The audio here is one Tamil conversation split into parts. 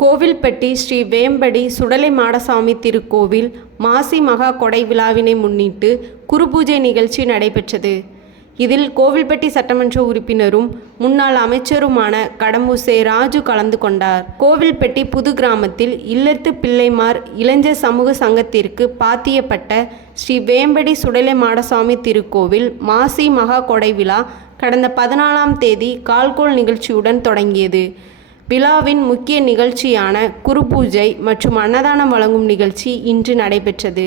கோவில்பட்டி ஸ்ரீ வேம்படி சுடலை மாடசாமி திருக்கோவில் மாசி மகா கொடை விழாவினை முன்னிட்டு குருபூஜை நிகழ்ச்சி நடைபெற்றது. இதில் கோவில்பட்டி சட்டமன்ற உறுப்பினரும் முன்னாள் அமைச்சருமான கடம்பூசே ராஜு கலந்து கொண்டார். கோவில்பட்டி புது கிராமத்தில் இல்லத்து பிள்ளைமார் இளைஞர் சமூக சங்கத்திற்கு பாத்தியப்பட்ட ஸ்ரீ வேம்படி சுடலை மாடசாமி திருக்கோவில் மாசி மகா கொடை விழா கடந்த பதினாலாம் தேதி கால்கோள் நிகழ்ச்சியுடன் தொடங்கியது. விழாவின் முக்கிய நிகழ்ச்சியான குருபூஜை மற்றும் அன்னதானம் வழங்கும் நிகழ்ச்சி இன்று நடைபெற்றது.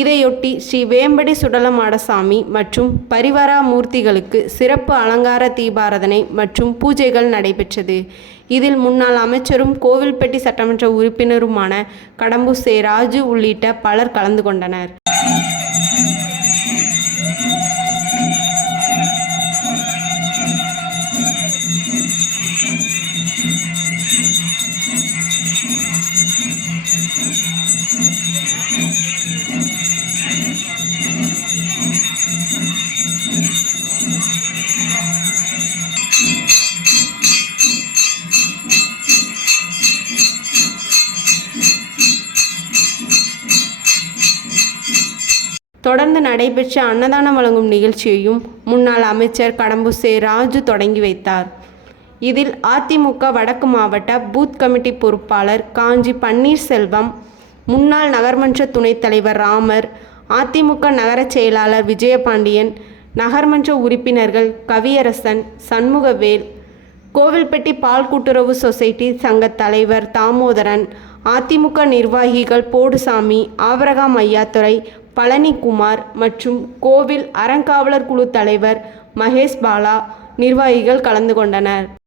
இதையொட்டி ஸ்ரீ வேம்படி சுடலமாடசாமி மற்றும் பரிவாரா மூர்த்திகளுக்கு சிறப்பு அலங்கார தீபாராதனை மற்றும் பூஜைகள் நடைபெற்றது. இதில் முன்னாள் அமைச்சரும் கோவில்பட்டி சட்டமன்ற உறுப்பினருமான கடம்பு சே ராஜு உள்ளிட்ட பலர் கலந்து கொண்டனர். தொடர்ந்து நடைபெற்ற அன்னதானம் வழங்கும் நிகழ்ச்சியையும் முன்னாள் அமைச்சர் கடம்புசே ராஜு தொடங்கி வைத்தார். இதில் அதிமுக வடக்கு மாவட்ட பூத் கமிட்டி பொறுப்பாளர் காஞ்சி பன்னீர்செல்வம் முன்னாள் நகர்மன்ற துணைத் தலைவர் ராமர் அதிமுக நகரச் செயலாளர் விஜயபாண்டியன் நகர்மன்ற உறுப்பினர்கள் கவியரசன் சண்முகவேல் கோவில்பட்டி பால் கூட்டுறவு சொசைட்டி சங்க தலைவர் தாமோதரன் அதிமுக நிர்வாகிகள் போடுசாமி ஆவரகாம் ஐயாத்துறை பழனிக்குமார் மற்றும் கோவில் அறங்காவலர் குழு தலைவர் மகேஷ் பாலா நிர்வாகிகள் கலந்து கொண்டனர்.